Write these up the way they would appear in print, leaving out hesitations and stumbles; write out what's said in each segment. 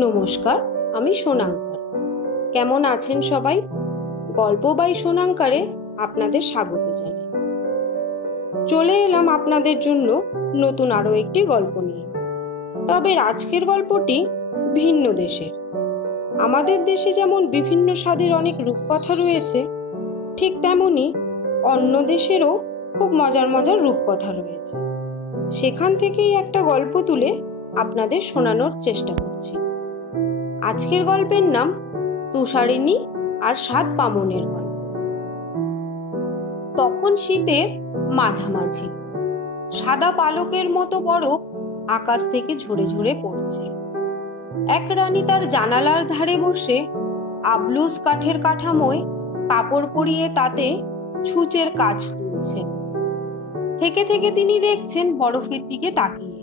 নমস্কার, আমি সোনাঙ্কার। কেমন আছেন সবাই? গল্প বাই সোনাঙ্কারে আপনাদের স্বাগত জানাই। চলে এলাম আপনাদের জন্য নতুন আরো একটি গল্প নিয়ে। তবে আজকের গল্পটি ভিন্ন দেশের। আমাদের দেশে যেমন বিভিন্ন স্বাদের অনেক রূপকথা রয়েছে, ঠিক তেমনি অন্য দেশেরও খুব মজার মজার রূপকথা রয়েছে। সেখান থেকেই একটা গল্প তুলে আপনাদের শোনানোর চেষ্টা করছি। আজকের গল্পের নাম তুষারিণী আর 7 বামনের গল্প। তখন শীতের মাঝামাঝি, সাদা পালকের মতো বরফ আকাশ থেকে ঝরে ঝরে পড়ছে। এক রানী তার জানালার ধারে বসে আবলুস কাঠের কাঠামোয় কাপড় পরিয়ে তাতে ছুঁচের কাজ তুলছেন। থেকে থেকে তিনি দেখছেন বরফের দিকে তাকিয়ে।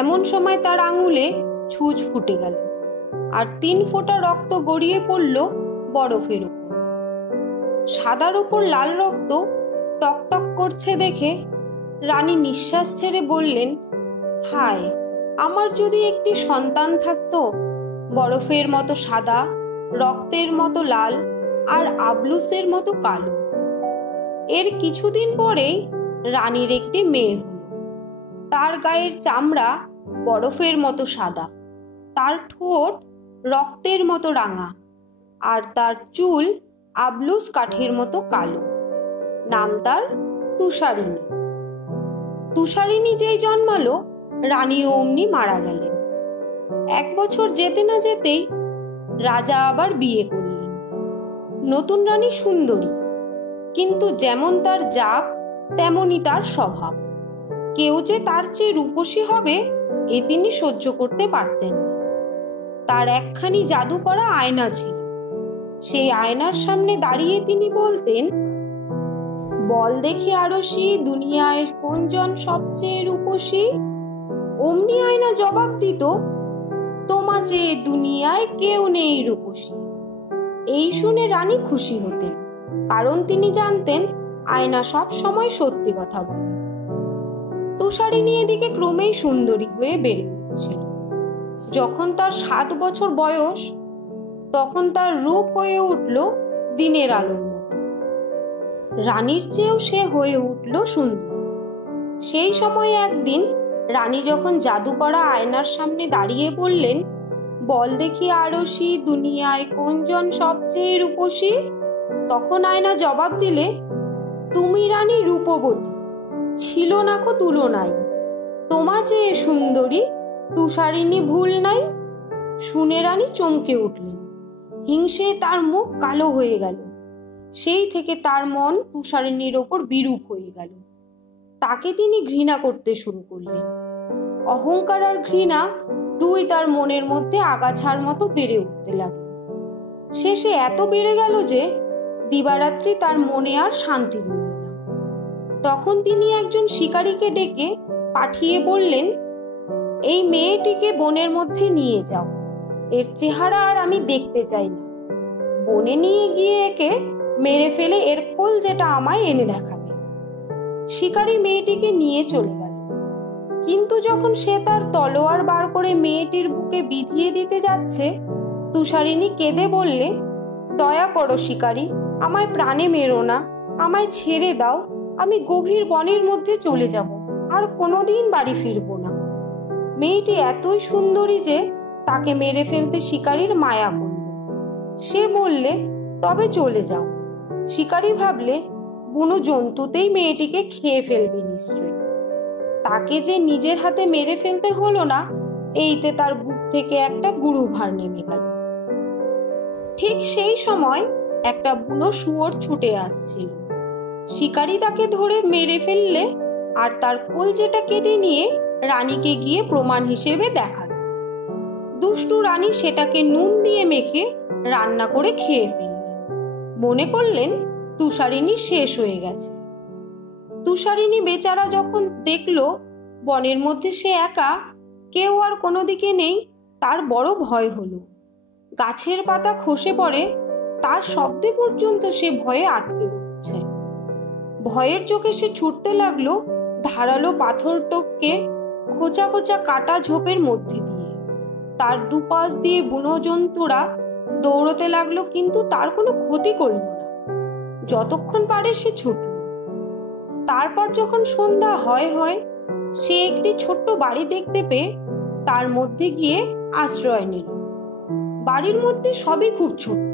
এমন সময় তার আঙুলে ছুঁচ ফুটে গেল আর 3 ফোঁটা রক্ত গড়িয়ে পড়ল বরফের উপর। সাদার উপর লাল রক্ত টকটক করছে দেখে রানী নিঃশ্বাস ছেড়ে বললেন, হায়, আমার যদি একটি সন্তান থাকতো, বরফের মতো সাদা, রক্তের মতো লাল আর আবলুসের মতো কালো। এর কিছুদিন পরেই রানীর একটি মেয়ে হলো। তার গায়ের চামড়া বরফের মতো সাদা, তার ঠোঁট রক্তের মতো রাঙা আর তার চুল আবলুস কাঠের মতো কালো। নাম তার তুষারিণী। তুষারিণী যেই জন্মালো, রানীও অমনি মারা গেলেন। 1 বছর যেতে না যেতেই রাজা আবার বিয়ে করলেন। নতুন রানী সুন্দরী, কিন্তু যেমন তার জাত তেমনই তার স্বভাব। কেউ যে তার চেয়ে রূপসী হবে এ তিনি সহ্য করতে পারতেন না। তার একখানি জাদু করা আয়না ছিল। সেই আয়নার সামনে দাঁড়িয়ে তিনি বলতেন, বল দেখি আরশি, দুনিয়ায় কোনজন সবচেয়ে রূপসী? অমনি আয়না জবাব দিত, তোমা চেয়ে দুনিয়ায় কেউ নেই রূপসী। এই শুনে রানী খুশি হতেন, কারণ তিনি জানতেন আয়না সব সময় সত্যি কথা বলে। তুষারিণী এদিকে ক্রমেই সুন্দরী হয়ে বেড়ে উঠছিল। যখন তার 7 বছর বয়স, তখন তার রূপ হয়ে উঠল দিনের আলোর মতো। রানীর চেয়েও সে হয়ে উঠল সুন্দর। সেই সময় একদিন রানী যখন জাদু করা আয়নার সামনে দাঁড়িয়ে বললেন, বল দেখি আরশি, দুনিয়ায় কোনজন সবচেয়ে রূপসী? তখন আয়না জবাব দিলে, তুমি রানী রূপবতী, ছিল না কো তুলনায়। তোমা চেয়ে সুন্দরী তুষারিণী ভুল নাই। শুনে রানী চমকে উঠলেন। হিংসে তার মুখ কালো হয়ে গেল। সেই থেকে তার মন তুষারিণীর ওপর বিরূপ হয়ে গেল। তাকে তিনি ঘৃণা করতে শুরু করলেন। অহংকার আর ঘৃণা দুই তার মনের মধ্যে আগাছার মতো বেড়ে উঠতে লাগলো। শেষে এত বেড়ে গেল যে দিবারাত্রি তার মনে আর শান্তি রইল না। তখন তিনি একজন শিকারীকে ডেকে পাঠিয়ে বললেন, এই মেয়েটিকে বনের মধ্যে নিয়ে যাও। এর চেহারা আর আমি দেখতে চাই না। বনে নিয়ে গিয়ে একে মেরে ফেলে এর খোল যেটা আমায় এনে দেখাবে। শিকারী মেয়েটিকে নিয়ে চলে গেল। কিন্তু যখন সে তার তলোয়ার বার করে মেয়েটির বুকে বিধিয়ে দিতে যাচ্ছে, তুষারিণী কেঁদে বললে, দয়া করো শিকারী, আমায় প্রাণে মেরো না, আমায় ছেড়ে দাও। আমি গভীর বনের মধ্যে চলে যাব, আর কোনোদিন বাড়ি ফিরবো না। মেয়েটি এতই সুন্দরী যে তাকে মেরে ফেলতে শিকারীর মায়া করল। সে বললে, তবে চলে যাও। শিকারী ভাবলে বুনো জন্তুতেই মেয়েটিকে খেয়ে ফেলবে নিশ্চয়ই। তাকে যে নিজের হাতে মেরে ফেলতে হলো না, এইতে তার বুক থেকে একটা গুরু ভার নেমে গেল। ঠিক সেই সময় একটা বুনো শুয়োর ছুটে আসছিল। শিকারী তাকে ধরে মেরে ফেললে আর তার কলজেটা কেটে নিয়ে রানীকে গিয়ে প্রমাণ হিসেবে দেখালো। দুষ্টু রানী সেটাকে নুন দিয়ে মেখে রান্না করে খেয়ে ফেললেন। মনে করলেন তুষারিণী শেষ হয়ে গেছে। তুষারিণী বেচারা যখন দেখলো বনের মধ্যে সে একা, কেউ আর কোনো দিকে নেই, তার বড় ভয় হলো। গাছের পাতা খসে পড়ে, তার শব্দে পর্যন্ত সে ভয়ে আটকে উঠছে। ভয়ের চোখে সে ছুটতে লাগলো ধারালো পাথর টপকে খোঁচা খোঁচা কাটা ঝোপের মধ্যে দিয়ে। তার দুপাশ দিয়ে বুনো জন্তুরা দৌড়তে লাগলো, কিন্তু তার কোনো ক্ষতি করলো না। যতক্ষণ পারে সে ছুটল। তারপর যখন সন্ধ্যা হয় সে একটি ছোট্ট বাড়ি দেখতে পেয়ে তার মধ্যে গিয়ে আশ্রয় নিল। বাড়ির মধ্যে সবই খুব ছোট্ট,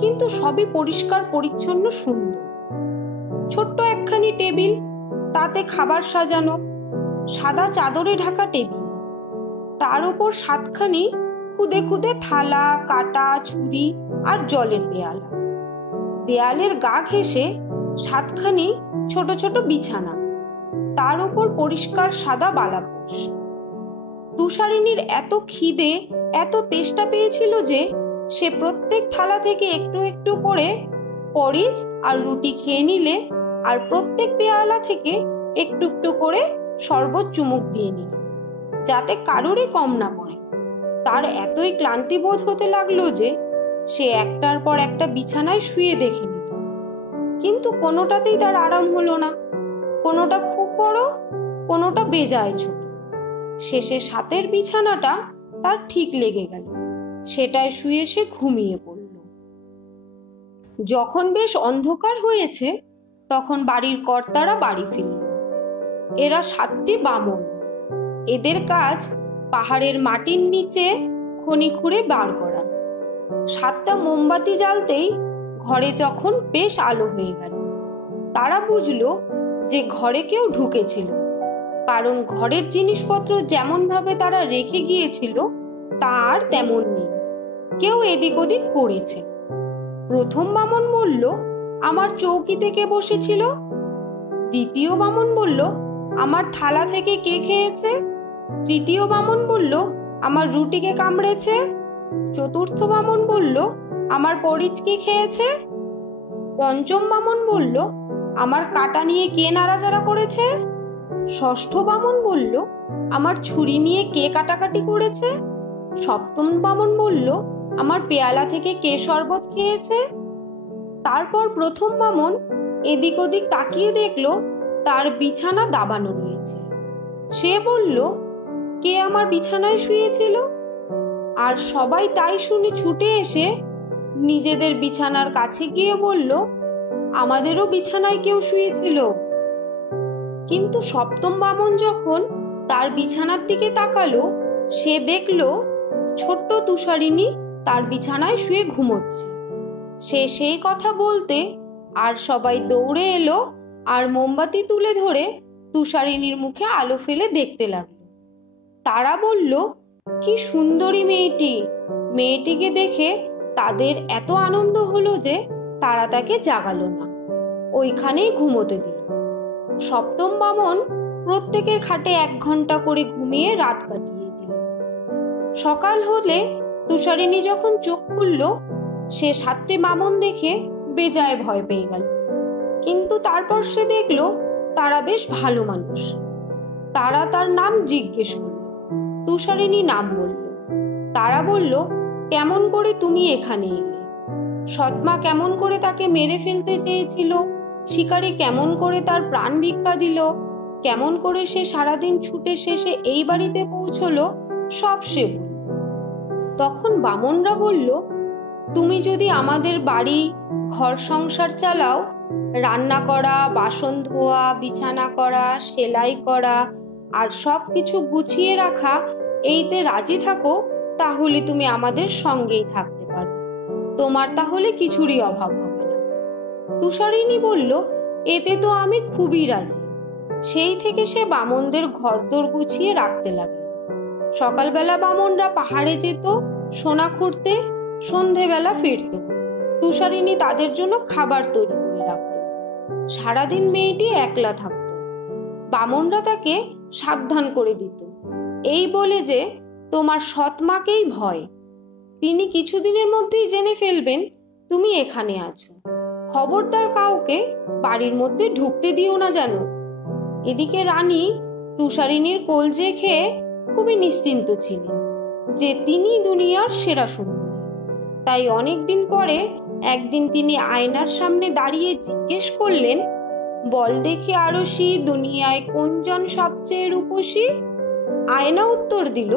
কিন্তু সবই পরিষ্কার পরিচ্ছন্ন, সুন্দর। ছোট্ট একখানি টেবিল, তাতে খাবার সাজানো, সাদা চাদরে ঢাকা টেবিল, তার উপর 7খানি খুদে খুদে থালা, কাটা, ছুরি আর জলের পেয়ালা। দেয়ালের গা ঘেঁষে 7খানি ছোট ছোট বিছানা, তার উপর পরিষ্কার সাদা বালাপোষ। তুষারিনীর এত খিদে, এত তেষ্টা পেয়েছিল যে সে প্রত্যেক থালা থেকে একটু একটু করে পরিজ আর রুটি খেয়ে নিলে, আর প্রত্যেক পেয়ালা থেকে একটু একটু করে শরবত চুমুক দিয়ে নিল, যাতে কারোরই কম না পড়ে। তার এতই ক্লান্তি বোধ হতে লাগলো যে সে একটার পর একটা বিছানায় শুয়ে দেখে নিল, কিন্তু কোনোটাতেই তার আরাম হলো না। কোনোটা খুব বড়, কোনোটা বেজায় ছোট। শেষে 7 বিছানাটা তার ঠিক লেগে গেল, সেটায় শুয়ে সে ঘুমিয়ে পড়ল। যখন বেশ অন্ধকার হয়েছে, তখন বাড়ির কর্তারা বাড়ি ফিরল। এরা 7টি বামন। এদের কাজ পাহাড়ের মাটির নিচে খনি খুঁড়ে বার করা। 7টা মোমবাতি জ্বালতেই ঘরে যখন বেশ আলো হয়ে গেল, তারা বুঝলো যে ঘরে কেউ ঢুকেছিল, কারণ ঘরের জিনিসপত্র যেমন ভাবে তারা রেখে গিয়েছিল তা আর তেমন নেই। কেউ এদিক ওদিক করেছে। প্রথম বামন বলল, আমার চৌকিতে কে বসেছিল? দ্বিতীয় বামন বলল, আমার থালা থেকে কে খেয়েছে? তৃতীয় বামন বলল, আমার রুটিকে কামড়েছে। চতুর্থ বামন বলল, আমার পরিচ কে খেয়েছে? পঞ্চম বামন বলল, আমার কাটা নিয়ে কে নাড়াচাড়া করেছে? ষষ্ঠ বামন বলল, আমার ছুরি নিয়ে কে কাটাকাটি করেছে? সপ্তম বামন বলল, আমার পেয়ালা থেকে কে শরবত খেয়েছে? তারপর প্রথম বামন এদিক ওদিক তাকিয়ে দেখলো তার বিছানা দাবানো রয়েছে। সে বলল, কে আমার বিছানায় শুয়েছিল? আর সবাই তাই শুনে ছুটে এসে নিজেদের বিছানার কাছে গিয়ে বলল, আমাদেরও বিছানায় কেউ শুয়েছিল। কিন্তু সপ্তম বামন যখন তার বিছানার দিকে তাকালো, সে দেখলো ছোট্ট তুষারিনী তার বিছানায় শুয়ে ঘুমোচ্ছে। সে সেই কথা বলতে আর সবাই দৌড়ে এলো আর মোমবাতি তুলে ধরে তুষারিনীর মুখে আলো ফেলে দেখতে লাগলো। তারা বলল, কি সুন্দরী মেয়েটি। মেয়েটিকে দেখে তাদের এত আনন্দ হলো যে তারা তাকে জাগালো না, ওইখানেই ঘুমোতে দিল। সপ্তম বামন প্রত্যেকের খাটে 1 ঘন্টা করে ঘুমিয়ে রাত কাটিয়ে দিল। সকাল হলে তুষারিনী যখন চোখ খুলল, সে 7টি বামন দেখে বেজায় ভয় পেয়ে গেল। কিন্তু তারপর সে দেখলো তারা বেশ ভালো মানুষ। তারা তার নাম জিজ্ঞেস করল। তুষারিনী নাম বলল। তারা বলল, কেমন করে তুমি এখানে এলে? সৎমা কেমন করে তাকে মেরে ফেলতে চেয়েছিল? শিকারী কেমন করে তার প্রাণ ভিক্ষা দিল? কেমন করে সে সারাদিন ছুটে শেষে এই বাড়িতে পৌঁছলো, সব সে বলল। তখন বামনরা বলল, তুমি যদি আমাদের বাড়ি ঘর সংসার চালাও, রান্না করা, বাসন ধোয়া, বিছানা করা, সেলাই করা আর সব কিছু গুছিয়ে রাখা এইতে রাজি থাকো, তাহলে তুমি আমাদের সঙ্গেই থাকতে পারো। তোমার তাহলে কিছুরই অভাব হবে না। তুষারিনী বলল, এতে তো আমি খুবই রাজি। সেই থেকে সে বামনদের ঘরদোর গুছিয়ে রাখতে লাগলো। সকালবেলা বামনরা পাহাড়ে যেত সোনা খুঁড়তে, সন্ধেবেলা ফিরত। তুষারিনী তাদের জন্য খাবার তৈরি করে রাখত। সারাদিন মেয়েটি একলা থাকত। বামনরা তাকে সাবধান করে দিত, এই বলে যে তোমার সৎমাকেই ভয়। তিনি কিছুদিনের মধ্যেই জেনে ফেলবেন তুমি এখানে আছো। খবরদার কাউকে বাড়ির মধ্যে ঢুকতে দিও না যেন। এদিকে রানী তুষারিনীর কলজে খেয়ে খুবই নিশ্চিন্ত ছিলেন যে তিনি দুনিয়ার সেরা সুন্দরী। তাই অনেকদিন পরে একদিন তিনি আয়নার সামনে দাঁড়িয়ে জিজ্ঞেস করলেন, বল দেখি আরশি, দুনিয়ায় কোনজন সবচেয়ে রূপসী? আয়না উত্তর দিল,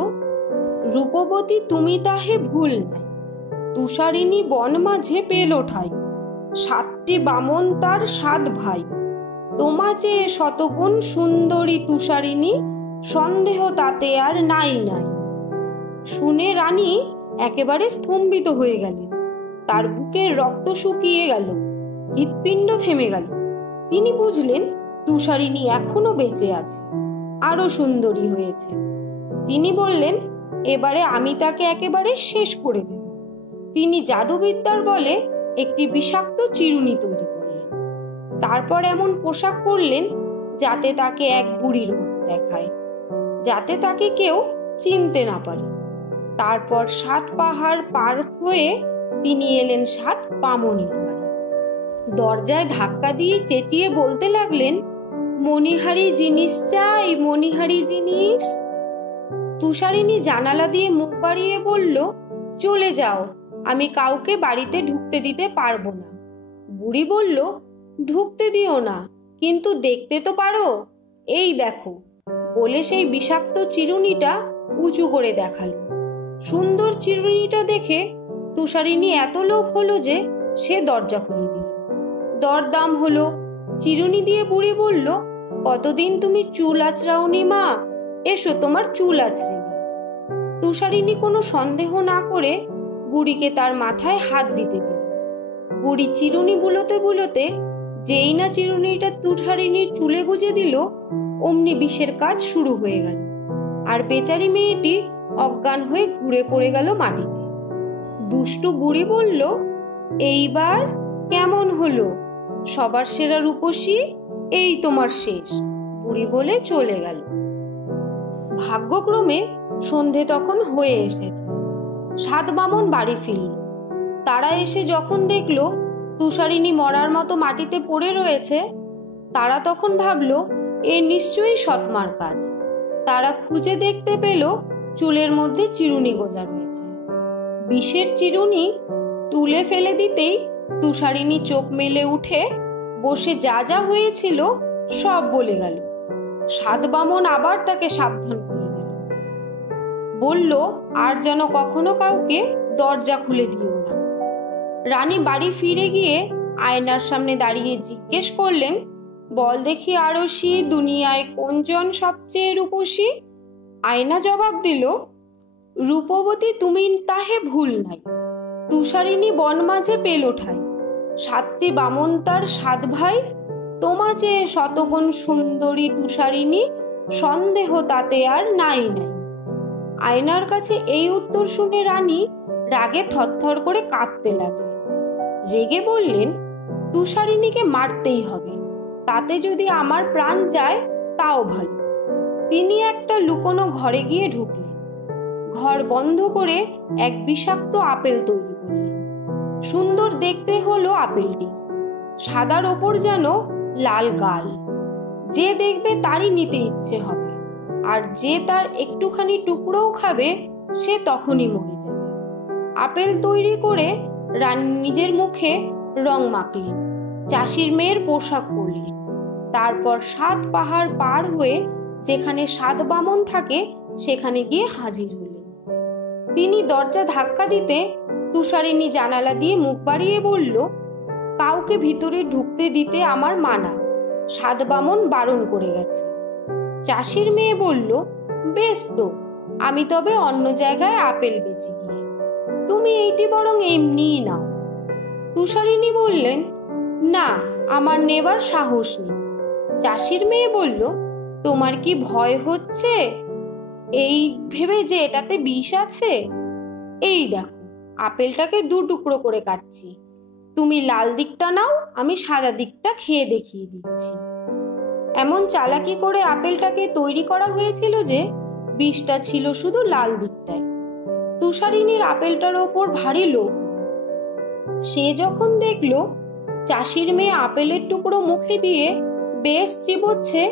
রূপবতী তুমি তাহে ভুল নাই, তুষারিণী বন মাঝে পেল ঠাই, 7টি বামন তার 7 ভাই, তোমা চেয়ে শতগুণ সুন্দরী তুষারিণী, সন্দেহ তাতে আর নাই নাই। শুনে রানী একেবারে স্তম্ভিত হয়ে গেলেন। তার বুকের রক্ত শুকিয়ে গেল, হৃৎপিণ্ড থেমে গেল। তিনি বুঝলেন তুষারিণী এখনো বেঁচে আছে, আরো সুন্দরী হয়েছে। তিনি বললেন, এবারে আমি তাকে একেবারে শেষ করে দেব। তিনি জাদুবিদ্যার বলে একটি বিষাক্ত চিরুনি তৈরি করলেন। তারপর এমন পোশাক পরলেন যাতে তাকে এক বুড়ির মতো দেখায়, যাতে তাকে কেউ চিনতে না পারে। তারপর 7 পাহাড় পার হয়ে তিনি এলেন 7 বামনের বাড়ি। দরজায় ধাক্কা দিয়ে চেঁচিয়ে বলতে লাগলেন, মণিহারি জিনিস চাই, মণিহারি জিনিস। তুষারিণী জানালা দিয়ে মুখ বাড়িয়ে বলল, চলে যাও, আমি কাউকে বাড়িতে ঢুকতে দিতে পারবো না। বুড়ি বলল, ঢুকতে দিও না, কিন্তু দেখতে তো পারো, এই দেখো। বলে সেই বিষাক্ত চিরুনিটা উঁচু করে দেখালো। সুন্দর চিরুনিটা দেখে তুষারিণী এত লোভ হলো যে সে দরজা খুলে দিল। দরদাম হলো। চিরুনি দিয়ে বুড়ি বলল, কতদিন তুমি চুল আঁচড়াওনি মা, এসো তোমার চুল আঁচড়ে দিই। তুষারিণী কোনো সন্দেহ না করে বুড়িকে তার মাথায় হাত দিতে দিল। বুড়ি চিরুনি বুলোতে বুলোতে যেই না চিরুনিটা তুষারিণীর চুলে গুজে দিল, অমনি বিষের কাজ শুরু হয়ে গেল। আর বেচারি মেয়েটি অজ্ঞান হয়ে ঘুরে পড়ে গেল মাটিতে। দুষ্টু বুড়ি বলল, এইবার কেমন হলো? সবার সেরা রূপসী, এই তোমার শেষ। বুড়ি বলে চলে গেল। ভাগ্যক্রমে সন্ধে তখন হয়ে এসেছে। 7 বামন বাড়ি ফিরল। তারা এসে যখন দেখলো তুষারিণী মরার মতো মাটিতে পড়ে রয়েছে, তারা তখন ভাবলো এ নিশ্চয়ই সৎমার কাজ। তারা খুঁজে দেখতে পেল চুলের মধ্যে চিরুনি গোজা রয়েছে। বিষের চিরুনি তুলে ফেলে দিতেই তুষারিণী চোখ মেলে উঠে বসে যা যা হয়েছিল সব বলে গেল। 7 বামন আবার তাকে সাবধান করে দিল, বলল, আর যেন কখনো কাউকে দরজা খুলে দিও না। রানী বাড়ি ফিরে গিয়ে আয়নার সামনে দাঁড়িয়ে জিজ্ঞেস করলেন, বল দেখি আরশি, দুনিয়ায় কোনজন সবচেয়ে রূপসী? আয়না জবাব দিল, রূপবতী তুমি তাহে ভুল নাই, তুষারিণী বন মাঝে পেল ঠাই, 7টি বামন তার 7 ভাই, তোমা চেয়ে শতগুণ সুন্দরী তুষারিণী, সন্দেহ তাতে আর নাই নাই। আয়নার কাছে এই উত্তর শুনে রানী রাগে থরথর করে কাঁপতে লাগলেন। রেগে বললেন, তুষারিণীকে মারতেই হবে, তাতে যদি আমার প্রাণ যায় তাও ভালো। তিনি একটা লুকোনো ঘরে গিয়ে ঢুকলেন। ঘর বন্ধ করে এক বিষাক্ত আপেল তৈরি করলেন। সুন্দর দেখতে হলো আপেলটি, সাদার ওপর যেন লাল গাল। যে দেখবে তারই নিতে ইচ্ছে হবে, আর যে তার একটুখানি টুকরোও খাবে সে তখনই মরে যাবে। আপেল তৈরি করে রানী নিজের মুখে রং মাখলেন, চাষির মেয়ের পোশাক পরলেন। তারপর 7 পাহাড় পার হয়ে যেখানে 7 বামন থাকে সেখানে গিয়ে হাজির হলেন। তিনি দরজা ধাক্কা দিতে তুষারিণী জানালা দিয়ে মুখ বাড়িয়ে বলল, কাউকে ভিতরে ঢুকতে দিতে আমার মানা, 7 বামন বারণ করে গেছে। চাষির মেয়ে বলল, বেশ তো, আমি তবে অন্য জায়গায় আপেল বেচি গিয়ে, তুমি এইটি বরং এমনিই নাও। তুষারিণী বললেন, না, আমার নেবার সাহস নেই। চাষির মেয়ে বলল, তোমার কি ভয় হচ্ছে এই ভেবে যে এটাতে বিষ আছে? এই দেখো, আপেলটাকে 2 টুকরো করে কাটছি, তুমি লাল দিকটা নাও, আমি সাদা দিকটা খেয়ে দেখিয়ে দিচ্ছি। এমন চালাকি করে আপেলটাকে তৈরি করা হয়েছিল যে বিষটা ছিল শুধু লাল দিকটায়। তুষারিণীর আপেলটার ওপর ভারী লোভ। সে যখন দেখলো চাষির মেয়ে আপেলের টুকরো মুখে দিয়ে বেশ চিবোচ্ছে,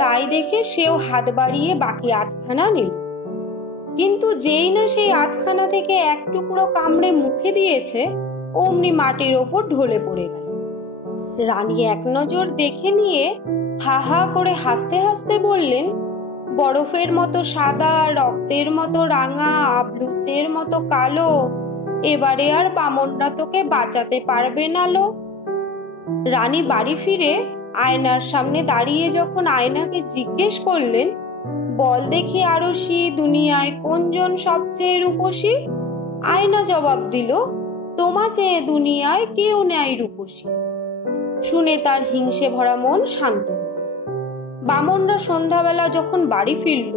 তাই দেখে সেও হাত বাড়িয়ে বাকি 8খানা নিল। কিন্তু যেই না সেই 8খানা থেকে এক টুকরো কামড়ে মুখে দিয়েছে, অমনি মাটির ওপর ঢলে পড়ে গেল। রানী এক নজর দেখে নিয়ে হা হা করে হাসতে হাসতে বললেন, বরফের মতো সাদা, রক্তের মতো রাঙা, আবলুসের মতো কালো। এবারে আর বামনরা তোকে বাঁচাতে পারবে না লো। রানী বাড়ি ফিরে আয়নার সামনে দাঁড়িয়ে যখন আয়নাকে জিজ্ঞেস করলেন, বল দেখি আরশি, দুনিয়ায় কোনজন সবচেয়ে রূপসী? আয়না জবাব দিল, তোমা চেয়ে দুনিয়ায় কেউ নেই রূপসী। শুনে তার হিংসে ভরা মন শান্ত হল। বামনরা সন্ধ্যাবেলা যখন বাড়ি ফিরল,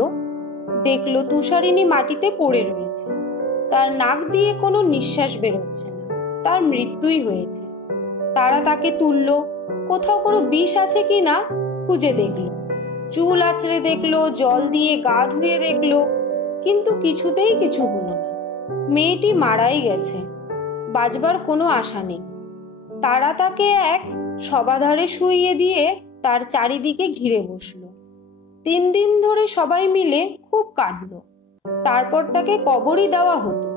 দেখলো তুষারিণী মাটিতে পড়ে রয়েছে। তার নাক দিয়ে কোনো নিঃশ্বাস বেরোচ্ছে না, তার মৃত্যুই হয়েছে। তারা তাকে তুললো, কোথাও কোনো বিষ আছে কিনা খুঁজে দেখলো, চুল আঁচড়ে দেখলো, জল দিয়ে গা ধুয়ে দেখলো, কিন্তু কিছুতেই কিছু হলো না। মেয়েটি মারাই গেছে, বাঁচবার কোনো আশা নেই। তারা তাকে এক শবাধারে শুইয়ে দিয়ে তার চারিদিকে ঘিরে বসলো। 3 দিন ধরে সবাই মিলে খুব কাঁদলো। তারপর তাকে কবরই দেওয়া হতো,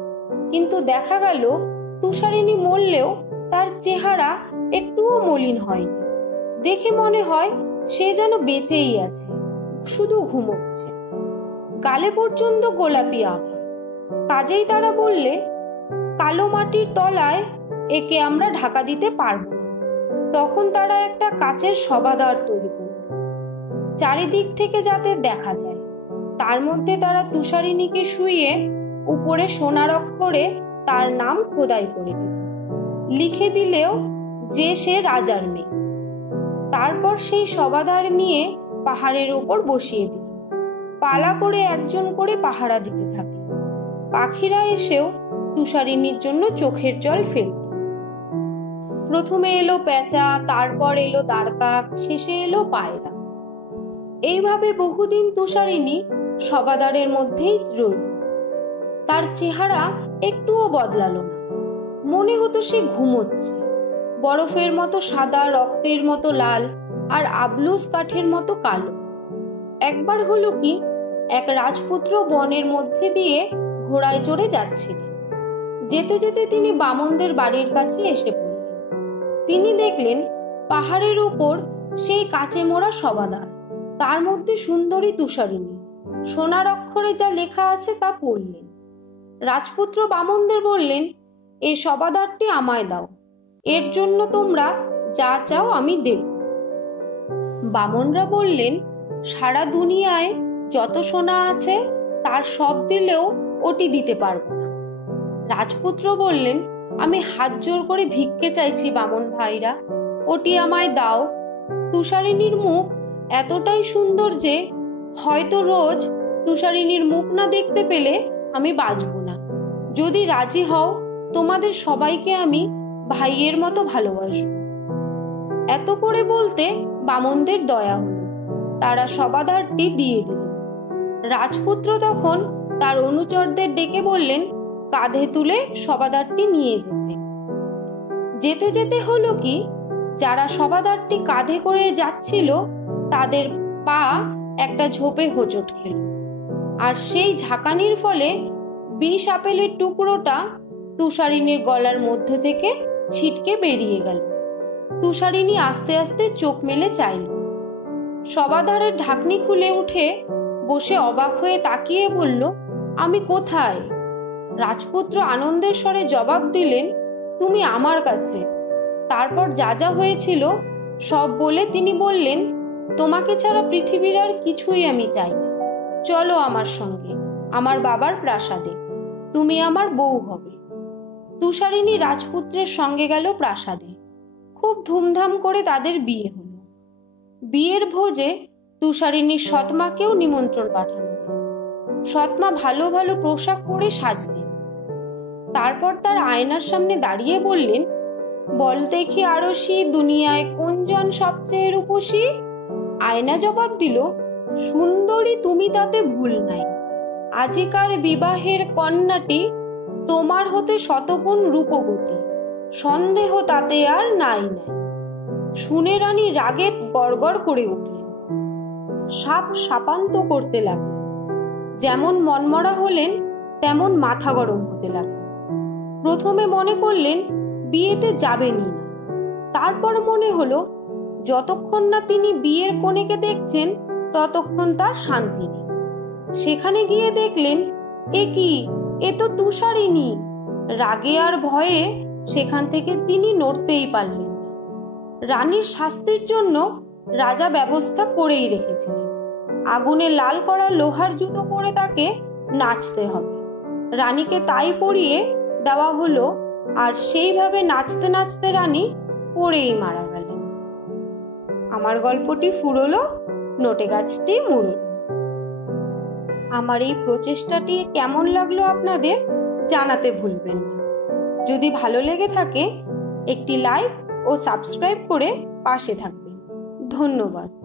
কিন্তু দেখা গেল তুষারিণী মরলেও তার চেহারা একটুও মলিন হয়নি। দেখে মনে হয় সে যেন বেঁচেই আছে, শুধু ঘুমোচ্ছে। গালে পর্যন্ত গোলাপি আভা। কাজেই তারা বললে, কালো মাটির তলায় একে আমরা ঢাকা দিতে পারবো না। তখন তারা একটা কাচের শবাধার তৈরি করল, চারিদিক থেকে যাতে দেখা যায়। তার মধ্যে তারা তুষারিণীকে শুইয়ে উপরে সোনার অক্ষরে তার নাম খোদাই করে দিল, লিখে দিলেও যে সে রাজার মেয়ে। তারপর সেই শবাধার নিয়ে পাহাড়ের ওপর বসিয়ে দিল। পালা করে একজন করে পাহারা দিতে থাকল। পাখিরা এসেও তুষারিণীর জন্য চোখের জল ফেলত। প্রথমে এলো পেঁচা, তারপর এলো দাঁড়কাক, শেষে এলো পায়রা। এইভাবে বহুদিন তুষারিণী শবাধারের মধ্যেই রইল। তার চেহারা একটুও বদলালো না, মনে হতো সে ঘুমোচ্ছে। বরফের মতো সাদা, রক্তের মতো লাল, আর আবলুস কাঠের মতো কালো। একবার হলো কি, এক রাজপুত্র বনের মধ্যে দিয়ে ঘোড়ায় চড়ে যাচ্ছিলেন। যেতে যেতে তিনি বামনদের বাড়ির কাছে এসে পড়লেন। তিনি দেখলেন পাহাড়ের ওপর সেই কাচে মোড়া শবাধার, তার মধ্যে সুন্দরী তুষারিণী। সোনার অক্ষরে যা লেখা আছে তা পড়লেন। রাজপুত্র বামনদের বললেন, এই শবাধারটি আমায় দাও, এর জন্য তোমরা যা চাও আমি দেব। বামনরা বললেন, সারা দুনিয়ায় যত সোনা আছে তার সব দিলেও ওটি দিতে পারবো না। রাজপুত্র বললেন, আমি হাত জোর করে ভিক্ষে চাইছি বামন ভাইরা, ওটি আমায় দাও। তুষারিণীর মুখ এতটাই সুন্দর যে হয়তো রোজ তুষারিণীর মুখ না দেখতে পেলে আমি বাঁচব না। যদি রাজি হও, তোমাদের সবাইকে আমি ভাইয়ের মতো ভালোবাসবো। এত করে বলতে বামনদের দয়া হলো, তারা শবাধারটি দিয়ে দিল। রাজপুত্র তখন তার অনুচরদের ডেকে বললেন, কাঁধে তুলে শবাধারটি নিয়ে যেতে। যেতে যেতে হলো কি, যারা শবাধারটি কাঁধে করে যাচ্ছিল তাদের পা একটা ঝোপে হোঁচট খেল, আর সেই ঝাঁকানির ফলে বিষ আপেলের টুকরোটা তুষারিণীর গলার মধ্যে থেকে ছিটকে বেরিয়ে গেল। তুষারিণী আস্তে আস্তে চোখ মেলে চাইল। শবাধারের ঢাকনি খুলে উঠে বসে অবাক হয়ে তাকিয়ে বলল, আমি কোথায়? রাজপুত্র আনন্দের স্বরে জবাব দিলেন, তুমি আমার কাছে। তারপর যা যা হয়েছিল সব বলে তিনি বললেন, তোমাকে ছাড়া পৃথিবীর আর কিছুই আমি চাই না। চলো আমার সঙ্গে আমার বাবার প্রাসাদে, তুমি আমার বউ হবে। তুষারিণী রাজপুত্রের সঙ্গে গেল প্রাসাদে। খুব ধুমধাম করে তাদের বিয়ে হলো। বিয়ের ভোজে তুষারিণীর সৎমাকেও নিমন্ত্রণ পাঠানো হলো। সৎমা ভালো ভালো পোশাক পরে সাজলেন। তারপর তার আয়নার সামনে দাঁড়িয়ে বললেন, বল দেখি আরশি, দুনিয়ায় কোনজন সবচেয়ে রূপসী? আয়না জবাব দিল, সুন্দরী তুমি, তাতে ভুল নাই। আজিকার বিবাহের কন্যাটি তোমার হতে শতগুণ রূপবতী, সন্দেহ তাতে আর নাই নাই। শুনে রানী রাগে গড়গড় করে উঠলেন, সাপ সাপান্ত করতে লাগলেন। যেমন মনমরা হলেন তেমন মাথা গরম হতে লাগলো। প্রথমে মনে করলেন বিয়েতে যাবেনই না, তারপর মনে হলো যতক্ষণ না তিনি বিয়ের কনেকে দেখছেন ততক্ষণ তার শান্তি নেই। সেখানে গিয়ে দেখলেন, এ কি, এ তো তুষারিণী। রাগে আর ভয়ে সেখান থেকে তিনি নড়তেই পারলেন না। রানীর শাস্তির জন্য রাজা ব্যবস্থা করেই রেখেছিলেন। আগুনে লাল করা লোহার জুতো পরে তাকে নাচতে হবে। রানীকে তাই পরিয়ে দেওয়া হলো, আর সেইভাবে নাচতে নাচতে রানী পড়েই মারা গেলেন। আমার গল্পটি ফুরলো, নটে গাছটি মুড়ল। আমার এই প্রচেষ্টাটি কেমন লাগলো আপনাদের জানাতে ভুলবেন না। যদি ভালো লেগে থাকে একটি লাইক ও সাবস্ক্রাইব করে পাশে থাকবেন। ধন্যবাদ।